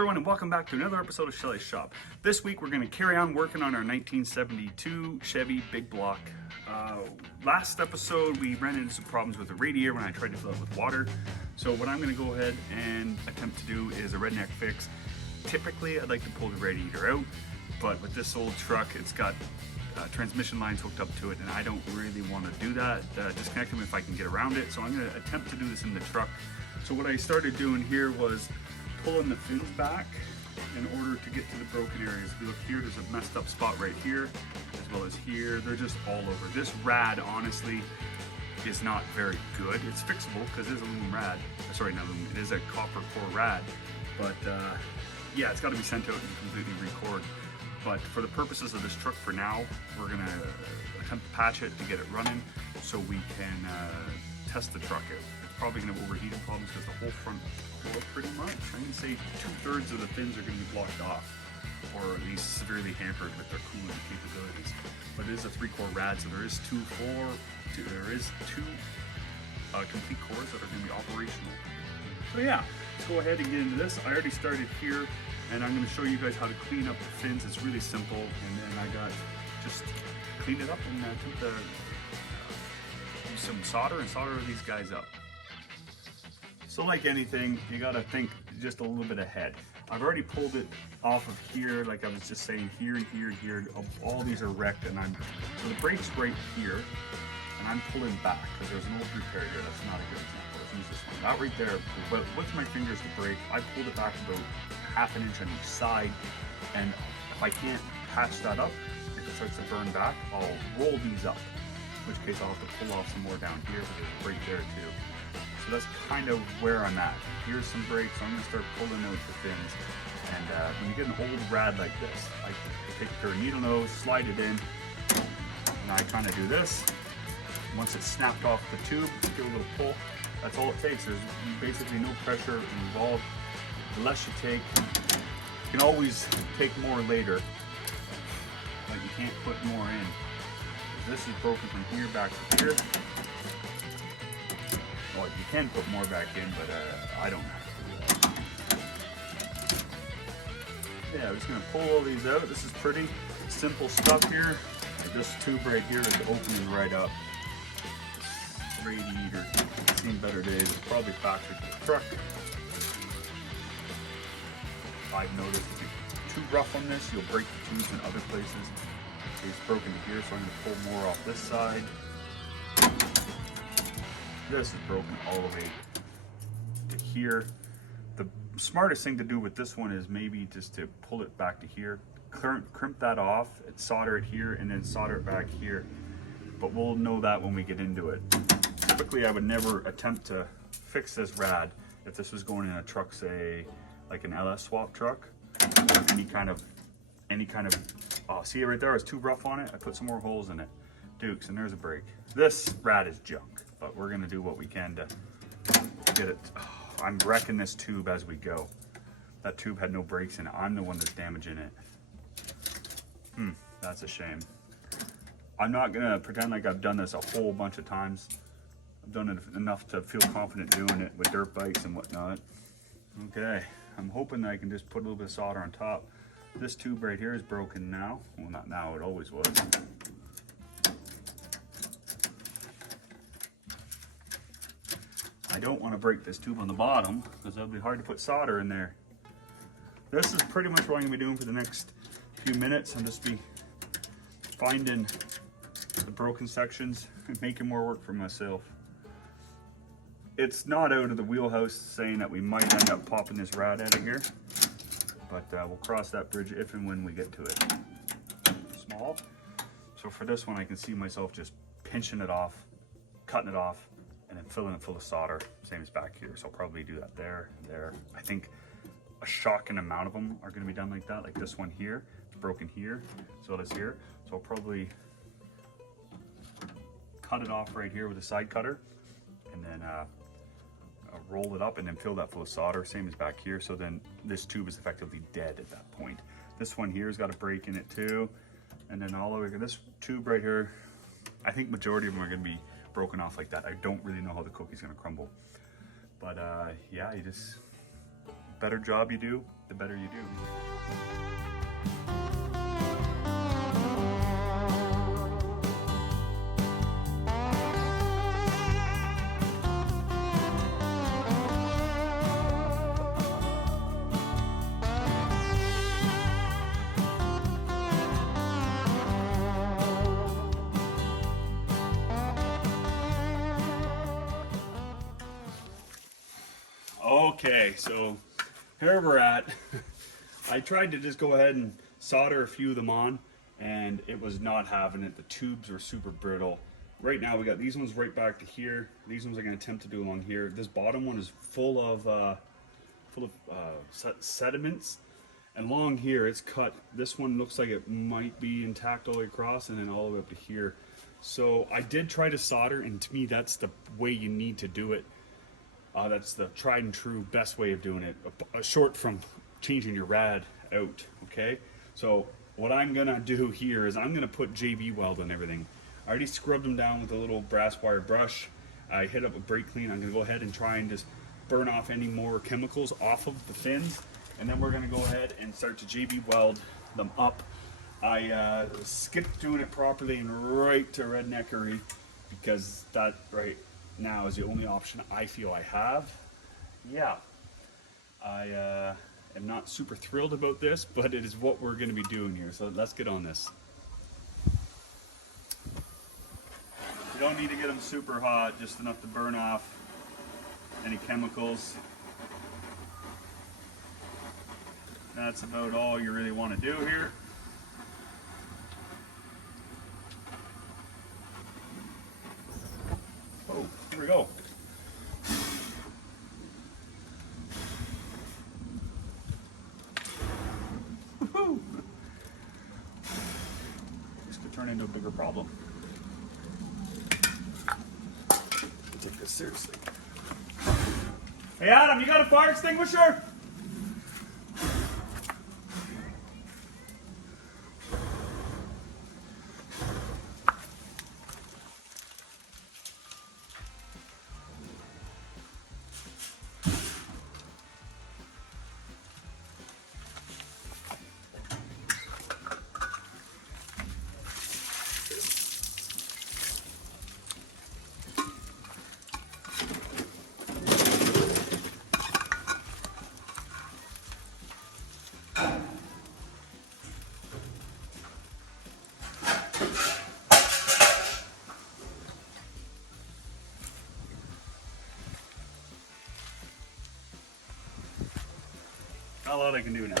everyone, and welcome back to another episode of Schelly's Shop. This week we're going to carry on working on our 1972 Chevy Big Block. Last episode we ran into some problems with the radiator when I tried to fill it with water. So what I'm going to go ahead and attempt to do is a redneck fix. Typically I'd like to pull the radiator out, but with this old truck it's got transmission lines hooked up to it, and I don't really want to do that. Disconnect them if I can get around it. So I'm going to attempt to do this in the truck. So what I started doing here was pulling the fins back in order to get to the broken areas. If you look here, there's a messed up spot right here, as well as here. They're just all over. This rad, honestly, is not very good. It's fixable because it is aluminum rad. Sorry, not aluminum. It is a copper core rad. But yeah, it's got to be sent out and completely record. But for the purposes of this truck for now, we're going to attempt to patch it to get it running so we can test the truck out. It's probably going to have overheating problems because the whole front floor pretty much, I'm going to say 2/3 of the fins are going to be blocked off, or at least severely hampered with their cooling capabilities. But it is a 3-core rad, so there is two complete cores that are going to be operational. So yeah, let's go ahead and get into this. I already started here, and I'm going to show you guys how to clean up the fins. It's really simple, and then I got just clean it up and use some solder and solder these guys up. So like anything, you got to think just a little bit ahead. I've already pulled it off of here, like I was just saying, here and here and here. All these are wrecked, and so the brake's right here, and I'm pulling back because there's an old repair here. That's not a good example. Let's use this one. That right there, but with my fingers the brake, I pulled it back about 1/2 inch on each side, and if I can't patch that up, if it starts to burn back, I'll roll these up, in which case I'll have to pull off some more down here, but there's a brake there too. So that's kind of where I'm at. Here's some brakes, so I'm going to start pulling out the fins. And when you get an old rad like this, I take a pair of needle nose, slide it in, and I kind of do this. Once it's snapped off the tube, give it a little pull. That's all it takes. There's basically no pressure involved. The less you take, you can always take more later, but you can't put more in. This is broken from here back to here. Well, you can put more back in, but I don't have to do that. Yeah, I'm just going to pull all these out. This is pretty simple stuff here. This tube right here is opening right up. This radiator, seen better days. It's probably factory to the truck. I've noticed if you're too rough on this, you'll break the tubes in other places. It's broken here, so I'm going to pull more off this side. This is broken all the way to here. The smartest thing to do with this one is maybe just to pull it back to here, crimp that off, and solder it here, and then solder it back here. But we'll know that when we get into it. Typically, I would never attempt to fix this rad if this was going in a truck, say like an LS swap truck, or any kind of, oh, see it right there? It's too rough on it. I put some more holes in it. Dukes, and there's a break. This rad is junk, but we're gonna do what we can to get it. Oh, I'm wrecking this tube as we go. That tube had no brakes in it. I'm the one that's damaging it. That's a shame. I'm not gonna pretend like I've done this a whole bunch of times. I've done it enough to feel confident doing it with dirt bikes and whatnot. Okay, I'm hoping that I can just put a little bit of solder on top. This tube right here is broken now. Well, not now, it always was. I don't want to break this tube on the bottom because it'll be hard to put solder in there. This is pretty much what I'm going to be doing for the next few minutes. I'm just be finding the broken sections and making more work for myself. It's not out of the wheelhouse saying that we might end up popping this rad out of here, but we'll cross that bridge if and when we get to it. Small. So for this one, I can see myself just pinching it off, cutting it off, and then filling it full of solder, same as back here. So I'll probably do that there, there. I think a shocking amount of them are gonna be done like that. Like this one here, it's broken here, as well as here. So I'll probably cut it off right here with a side cutter, and then roll it up and then fill that full of solder, same as back here. So then this tube is effectively dead at that point. This one here's got a break in it too. And then all over this tube right here, I think majority of them are gonna be broken off like that. I don't really know how the cookie's gonna crumble. But yeah, you just, better job you do, the better you do. Okay, so here we're at. I tried to just go ahead and solder a few of them on, and it was not having it. The tubes were super brittle. Right now we got these ones right back to here. These ones I'm going to attempt to do along here. This bottom one is full of sediments, and along here it's cut. This one looks like it might be intact all the way across, and then all the way up to here. So I did try to solder, and to me that's the way you need to do it. That's the tried and true best way of doing it, short from changing your rad out, okay? So what I'm gonna do here is I'm gonna put JB weld on everything. I already scrubbed them down with a little brass wire brush. I hit up a brake clean. I'm gonna go ahead and try and just burn off any more chemicals off of the fins, and then we're gonna go ahead and start to JB weld them up. I skipped doing it properly and right to redneckery, because that right now is the only option I feel I have. Yeah, I am not super thrilled about this, but it is what we're going to be doing here, so let's get on this. You don't need to get them super hot, just enough to burn off any chemicals. That's about all you really want to do here. Oh, here we go. Woohoo! This could turn into a bigger problem. Take this seriously. Hey Adam, you got a fire extinguisher? Not a lot I can do now.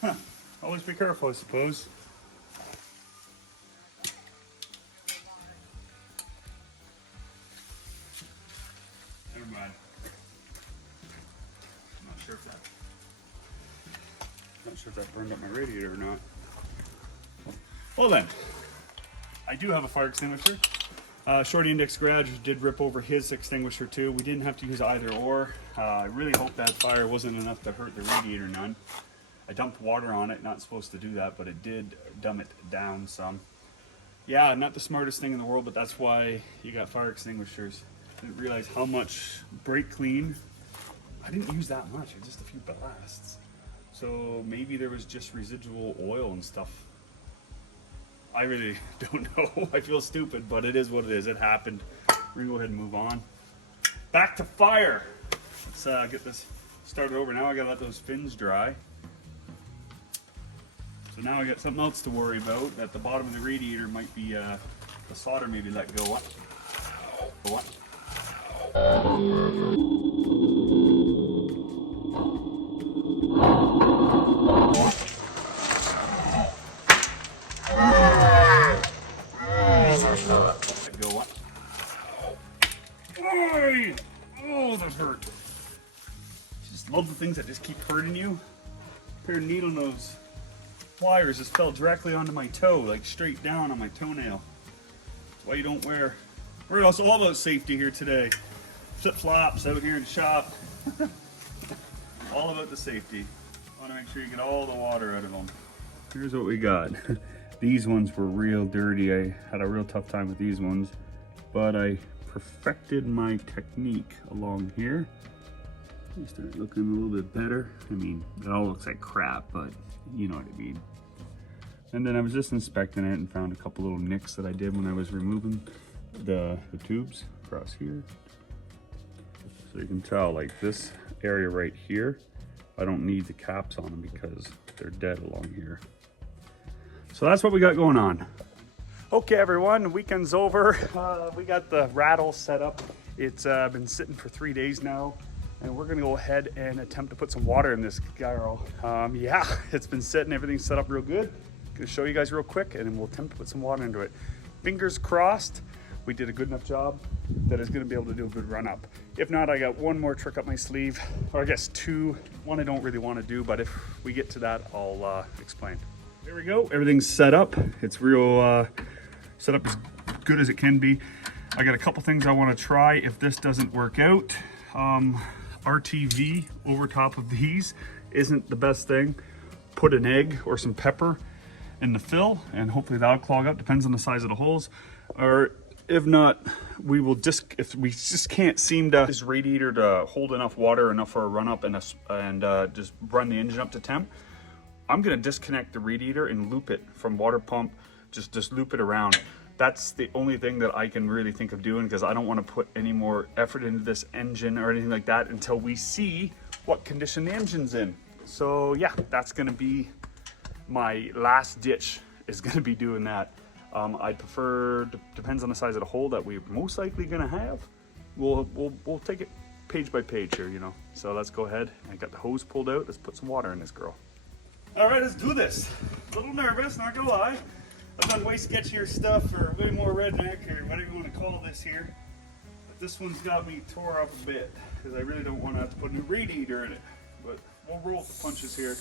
Huh. Always be careful, I suppose. Never mind. Not sure if that burned up my radiator or not. Well then, I do have a fire extinguisher. Shorty Index Garage did rip over his extinguisher too. We didn't have to use either or. I really hope that fire wasn't enough to hurt the radiator none. I dumped water on it, not supposed to do that, but it did dumb it down some. Yeah, not the smartest thing in the world, but that's why you got fire extinguishers. I didn't realize how much brake clean. I didn't use that much, just a few blasts. So maybe there was just residual oil and stuff. I really don't know. I feel stupid, but it is what it is. It happened. We're gonna go ahead and move on. Back to fire. Let's get this started over. Now I gotta let those fins dry. So now I got something else to worry about. At the bottom of the radiator might be the solder maybe let go. What? What? Oh, that hurt. Just love the things that just keep hurting you. A pair of needle nose pliers just fell directly onto my toe, like straight down on my toenail. That's why you don't wear. We're also all about safety here today. Flip-flops out here in the shop. All about the safety. Want to make sure you get all the water out of them. Here's what we got. These ones were real dirty. I had a real tough time with these ones, but I perfected my technique along here. They start looking a little bit better. I mean, it all looks like crap, but you know what I mean. And then I was just inspecting it and found a couple little nicks that I did when I was removing the tubes across here. So you can tell, like this area right here, I don't need the caps on them because they're dead along here. So that's what we got going on. Okay everyone, the weekend's over. We got the rattle set up. It's been sitting for 3 days now, and we're gonna go ahead and attempt to put some water in this barrel. Yeah, it's been sitting, everything's set up real good. Gonna show you guys real quick, and then we'll attempt to put some water into it. Fingers crossed, we did a good enough job that it's gonna be able to do a good run up. If not, I got one more trick up my sleeve, or I guess two. One I don't really wanna do, but if we get to that, I'll explain. There we go, everything's set up. It's real set up as good as it can be. I got a couple things I wanna try if this doesn't work out. RTV over top of these isn't the best thing. Put an egg or some pepper in the fill, and hopefully that'll clog up, depends on the size of the holes. Or if not, we will just, if we just can't seem to, this radiator to hold enough water, enough for a run up and just run the engine up to temp, I'm gonna disconnect the radiator and loop it from water pump, just loop it around. That's the only thing that I can really think of doing, because I don't wanna put any more effort into this engine or anything like that until we see what condition the engine's in. So yeah, that's gonna be my last ditch, is gonna be doing that. I'd prefer, depends on the size of the hole that we're most likely gonna have. We'll take it page by page here, you know. So let's go ahead. I got the hose pulled out. Let's put some water in this girl. All right, let's do this. A little nervous, not gonna lie. I've done way sketchier stuff, or way more redneck, or whatever you want to call this here. But this one's got me tore up a bit, because I really don't want to have to put a new radiator in it. But we'll roll with the punches here.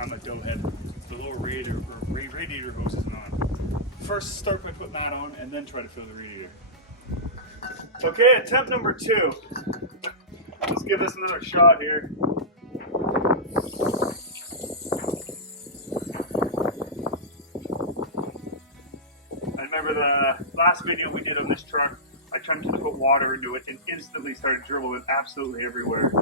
I'm a doughhead. The lower radiator hose isn't on. First start by putting that on, and then try to fill the radiator. Okay, attempt number 2. Let's give this another shot here. I remember the last video we did on this truck, I attempted to put water into it and instantly started dribbling absolutely everywhere.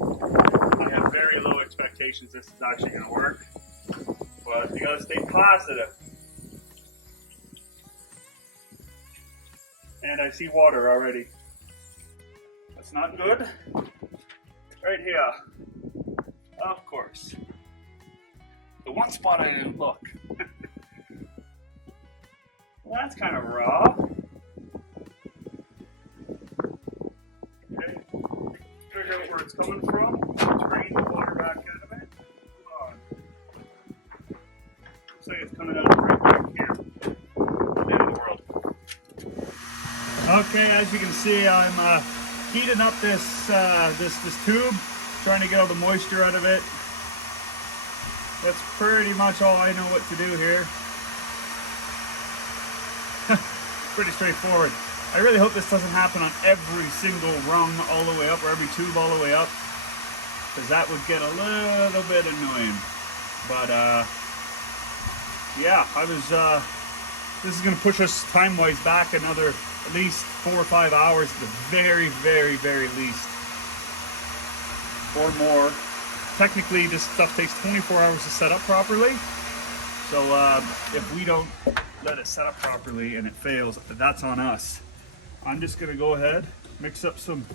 I have very low expectations this is actually going to work, but you gotta stay positive. And I see water already. That's not good. Right here. Of course. The one spot I didn't look. Well, that's kind of raw. Okay. Figure out where it's coming from. Drain the water back out of it. Hold on. Looks like it's coming out right back here. The end of the world. Okay, as you can see, I'm heating up this this tube, trying to get all the moisture out of it. That's pretty much all I know what to do here. Pretty straightforward. I really hope this doesn't happen on every single rung all the way up, or every tube all the way up, because that would get a little bit annoying. But yeah, this is going to push us time-wise back another at least 4 or 5 hours at the very, very, very least, or more. Technically, this stuff takes 24 hours to set up properly. So if we don't let it set up properly and it fails, that's on us. I'm just gonna go ahead, mix up some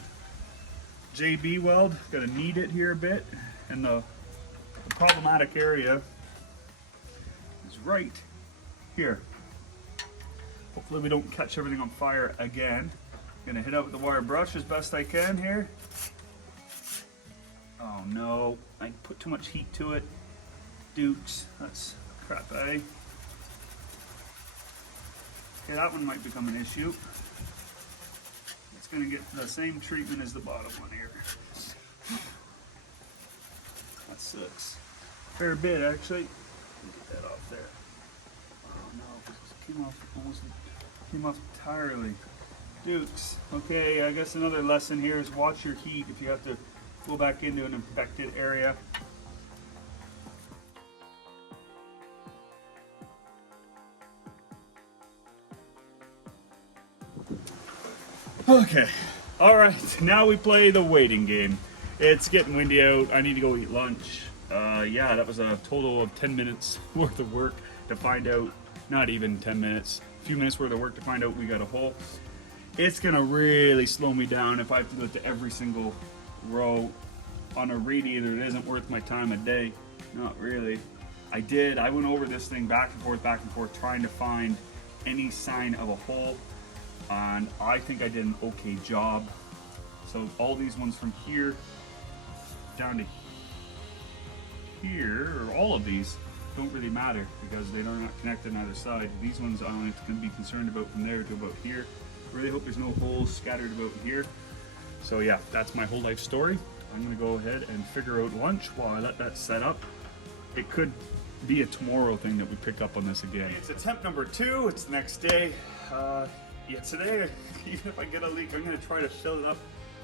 JB weld. Gotta knead it here a bit, and the problematic area is right here. Hopefully we don't catch everything on fire again. Gonna hit up with the wire brush as best I can here. Oh no, I put too much heat to it. Dukes, that's crap, eh? Okay, that one might become an issue. It's gonna get the same treatment as the bottom one here. That sucks. Fair bit, actually. Get that off there. Oh no, it came off, almost came off entirely. Dukes. Okay, I guess another lesson here is watch your heat. If you have to go back into an infected area. Okay, all right, now we play the waiting game. It's getting windy out. I need to go eat lunch. Yeah, that was a total of 10 minutes worth of work to find out, not even 10 minutes, a few minutes worth of work to find out we got a hole. It's gonna really slow me down if I have to go to every single row on a radiator. It isn't worth my time a day. Not really. I went over this thing back and forth, trying to find any sign of a hole. And I think I did an okay job. So all these ones from here down to here, or all of these, don't really matter because they're not connected on either side. These ones I'm only going to be concerned about from there to about here. Really hope there's no holes scattered about here. So yeah, that's my whole life story. I'm going to go ahead and figure out lunch while I let that set up. It could be a tomorrow thing that we pick up on this again. It's attempt number 2. It's the next day. Yeah, today, even if I get a leak, I'm going to try to fill it up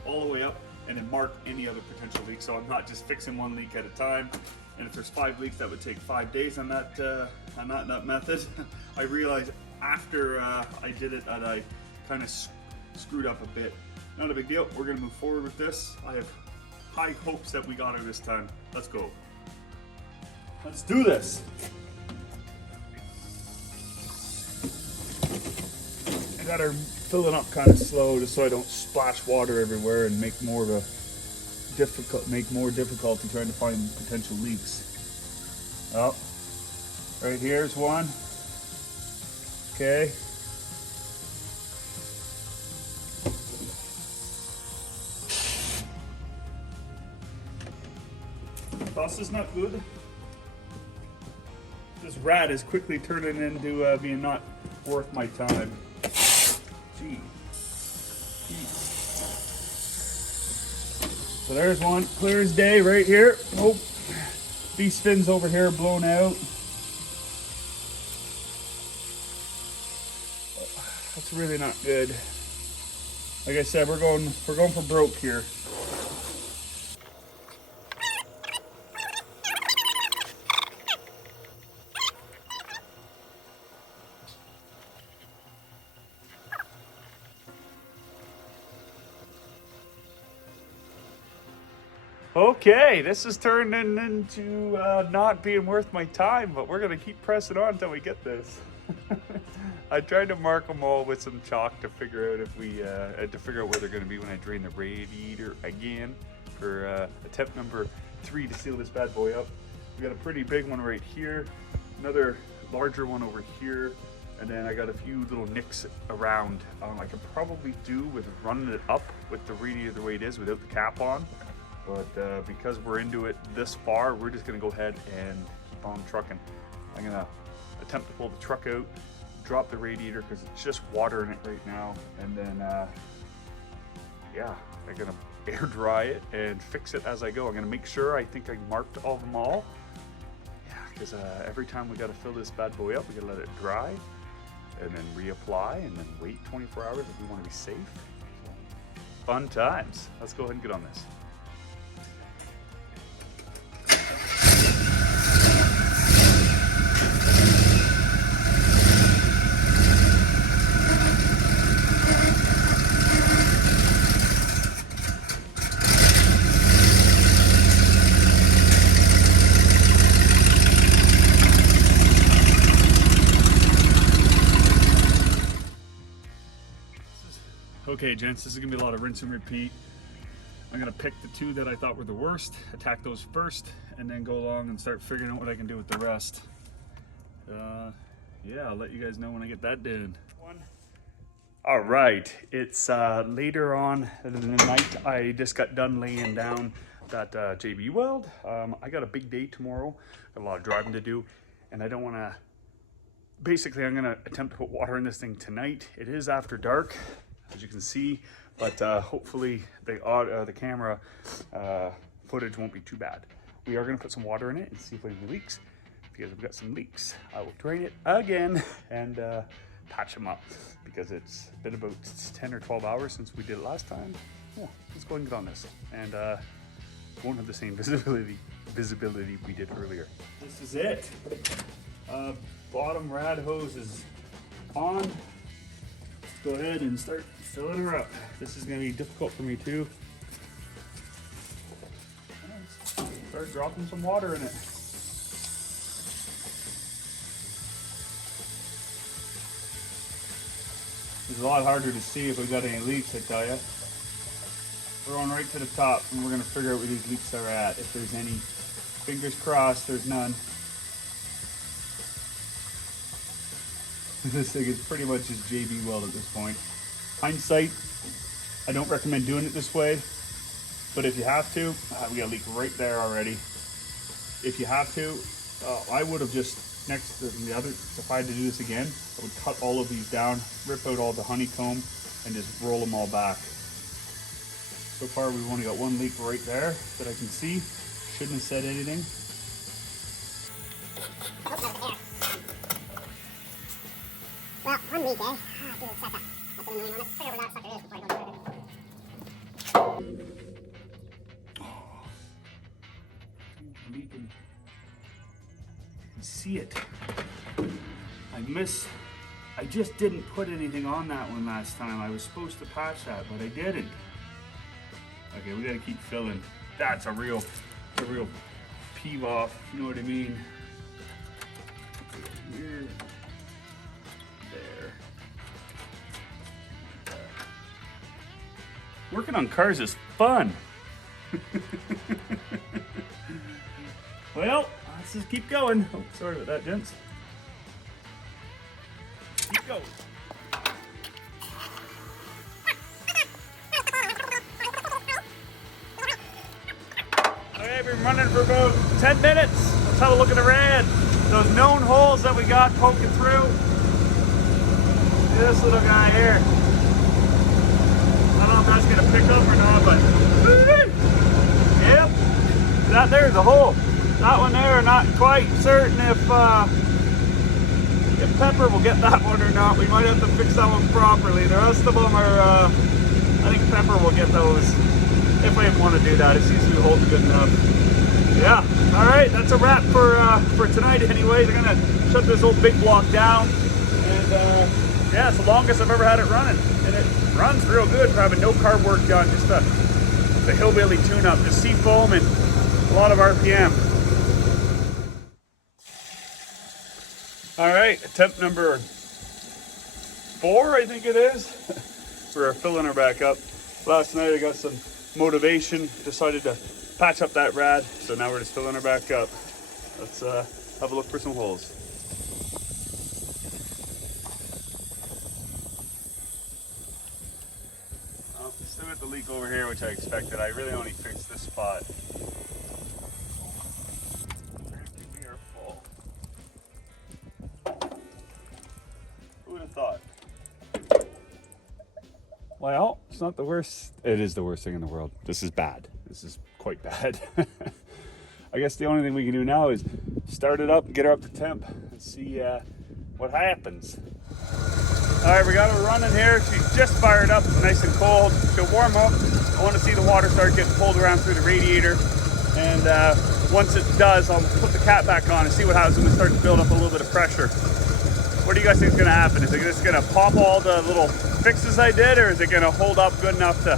all the way up and then mark any other potential leaks, so I'm not just fixing one leak at a time. And if there's 5 leaks, that would take 5 days on that method. I realized after I did it that I kind of screwed up a bit. Not a big deal. We're going to move forward with this. I have high hopes that we got her this time. Let's go. Let's do this. I got her filling up kind of slow just so I don't splash water everywhere and make more difficulty trying to find potential leaks. Oh, right here's one. Okay. This is not good. This rat is quickly turning into being not worth my time. Gee. So there's one, clear as day right here. Oh, these fins over here blown out. That's really not good. Like I said, we're going for broke here. Okay, this is turning into not being worth my time, but we're gonna keep pressing on until we get this. I tried to mark them all with some chalk to figure out if we to figure out where they're gonna be when I drain the radiator again for attempt number 3 to seal this bad boy up. We got a pretty big one right here, another larger one over here, and then I got a few little nicks around. I could probably do with running it up with the radiator the way it is without the cap on. But because we're into it this far, we're just gonna go ahead and keep on trucking. I'm gonna attempt to pull the truck out, drop the radiator because it's just water in it right now, and then yeah, I'm gonna air dry it and fix it as I go. I'm gonna make sure I think I marked all of them all. Yeah, because every time we gotta fill this bad boy up, we gotta let it dry and then reapply and then wait 24 hours if we wanna be safe. So, fun times. Let's go ahead and get on this. Okay, gents, this is gonna be a lot of rinse and repeat. I'm gonna pick the 2 that I thought were the worst, attack those first, and then go along and start figuring out what I can do with the rest. Yeah, I'll let you guys know when I get that done. All right, it's later on in the night. I just got done laying down that JB weld. I got a big day tomorrow, got a lot of driving to do, and I don't wanna, basically I'm gonna attempt to put water in this thing tonight. It is after dark, as you can see, but hopefully the camera footage won't be too bad. We are gonna put some water in it and see if we have any leaks. If you guys have got some leaks, I will drain it again and patch them up because it's been about 10 or 12 hours since we did it last time. Yeah, let's go ahead and get on this. And won't have the same visibility we did earlier. This is it. Bottom rad hose is on. Let's go ahead and start filling her up. This is going to be difficult for me too. Start dropping some water in it. It's a lot harder to see if we got any leaks, I tell you. We're going right to the top and we're going to figure out where these leaks are at. If there's any, fingers crossed, there's none. This thing is pretty much just JB weld at this point. Hindsight, I don't recommend doing it this way, but if you have to, we got a leak right there already. If you have to, I would have just, next to the other, if I had to do this again, I would cut all of these down, rip out all the honeycomb, and just roll them all back. So far we've only got one leak right there that I can see. Shouldn't have said anything. Well, one leak, eh? Dude, suck up. That's an annoying one. Let's figure out where that sucker is before I go further. Leaking. You can see it. I just didn't put anything on that one last time. I was supposed to patch that, but I didn't. Okay, we gotta keep filling. That's a real peeve off, you know what I mean? Here. There. Working on cars is fun. Well, let's just keep going. Oh, sorry about that, gents. Keep going. Okay, we've been running for about 10 minutes. Let's have a look at the rad. Those known holes that we got poking through. This little guy here. I don't know if that's gonna pick up or not, but yep, that there's a hole. That one there, not quite certain if Pepper will get that one or not. We might have to fix that one properly. The rest of them are, I think Pepper will get those if we want to do that. It seems to be holding good enough. Yeah, all right, that's a wrap for tonight anyway. They're gonna shut this old big block down, and yeah, it's the longest I've ever had it running, and it runs real good for having no carb work done, just the hillbilly tune-up, just sea foam and a lot of RPM. All right, attempt number 4, I think it is. We're filling her back up. Last night I got some motivation, decided to patch up that rad, so now we're just filling her back up. Let's have a look for some holes. Oh, still got the leak over here, which I expected. I really only fixed this spot. We are full. Who would have thought? Well, it's not the worst. It is the worst thing in the world. This is bad. This is quite bad. I guess the only thing we can do now is start it up, get her up to temp, and see what happens. All right, we got her running here. She's just fired up. It's nice and cold. She'll warm up. I want to see the water start getting pulled around through the radiator. And once it does, I'll put the cap back on and see what happens when we start to build up a little bit of pressure. What do you guys think is going to happen? Is it just going to pop all the little fixes I did, or is it going to hold up good enough to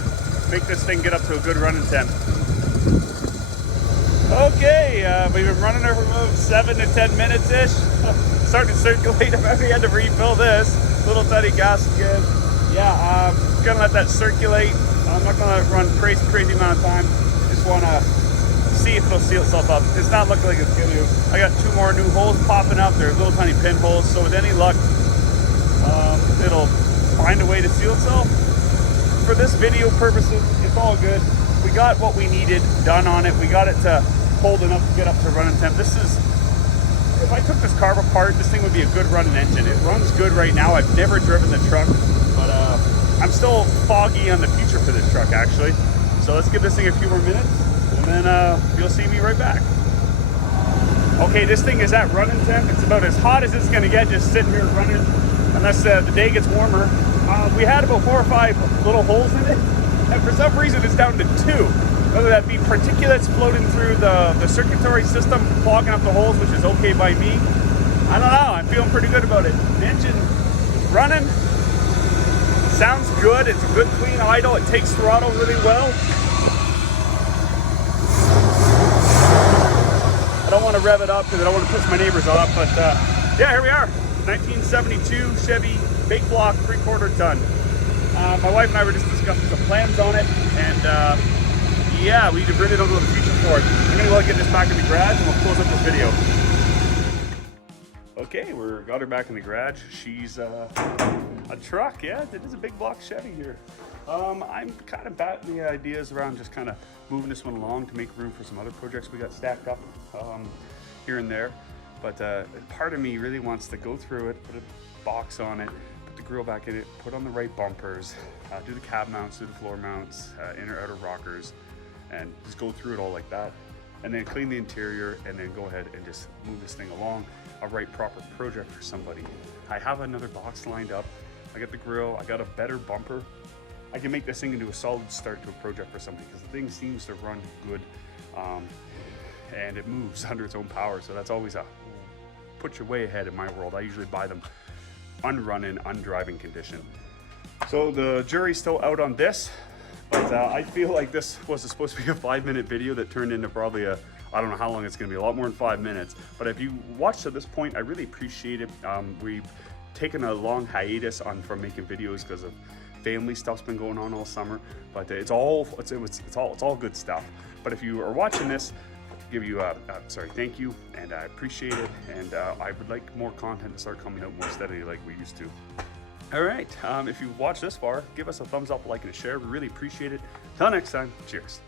make this thing get up to a good running temp? Okay, we've been running her for about 7 to 10 minutes-ish. Starting to circulate. I've already had to refill this. Little tiny gas again. Yeah, I'm going to let that circulate. I'm not going to run crazy amount of time. Just want to see if it'll seal itself up. It's not looking like it's going to. I got 2 more new holes popping up. They're little tiny pinholes, so with any luck, it'll find a way to seal itself. For this video purposes, it's all good. We got what we needed done on it. We got it to hold enough to get up to running temp. This is, if I took this carb apart, this thing would be a good running engine. It runs good right now. I've never driven the truck, but I'm still foggy on the future for this truck, actually. So let's give this thing a few more minutes, and then you'll see me right back. Okay, this thing is at running temp. It's about as hot as it's gonna get just sitting here running, unless the day gets warmer. We had about 4 or 5 little holes in it, and for some reason it's down to 2. whether that be particulates floating through the circulatory system, clogging up the holes, which is okay by me. I don't know, I'm feeling pretty good about it. The engine running, sounds good, it's a good clean idle, it takes throttle really well. I don't want to rev it up because I don't want to piss my neighbors off, but yeah, here we are. 1972 Chevy big block 3/4 ton. My wife and I were just discussing some plans on it, and yeah, we really don't know the future for it. I'm gonna go get this back in the garage and we'll close up this video. Okay, we got her back in the garage. She's a truck, yeah, it is a big block Chevy here. I'm kind of batting the ideas around just kind of moving this one along to make room for some other projects we got stacked up here and there. But part of me really wants to go through it, put a box on it, put the grill back in it, put on the right bumpers, do the cab mounts, do the floor mounts, inner outer rockers, and just go through it all like that. And then clean the interior and then go ahead and just move this thing along. I'll write proper project for somebody. I have another box lined up. I got the grill, I got a better bumper. I can make this thing into a solid start to a project for somebody because the thing seems to run good and it moves under its own power. So that's always a put you way ahead in my world. I usually buy them unrunning, undriving condition. So the jury's still out on this, but I feel like this was supposed to be a 5-minute video that turned into probably a, I don't know how long it's gonna be, a lot more than 5 minutes. But if you watched to this point, I really appreciate it. We've taken a long hiatus from making videos because of family stuff's been going on all summer, but it's all good stuff. But if you are watching this, give you thank you, and I appreciate it, and I would like more content to start coming out more steadily like we used to. All right, if you've watched this far, give us a thumbs up, like, and a share. We really appreciate it. Till next time, cheers.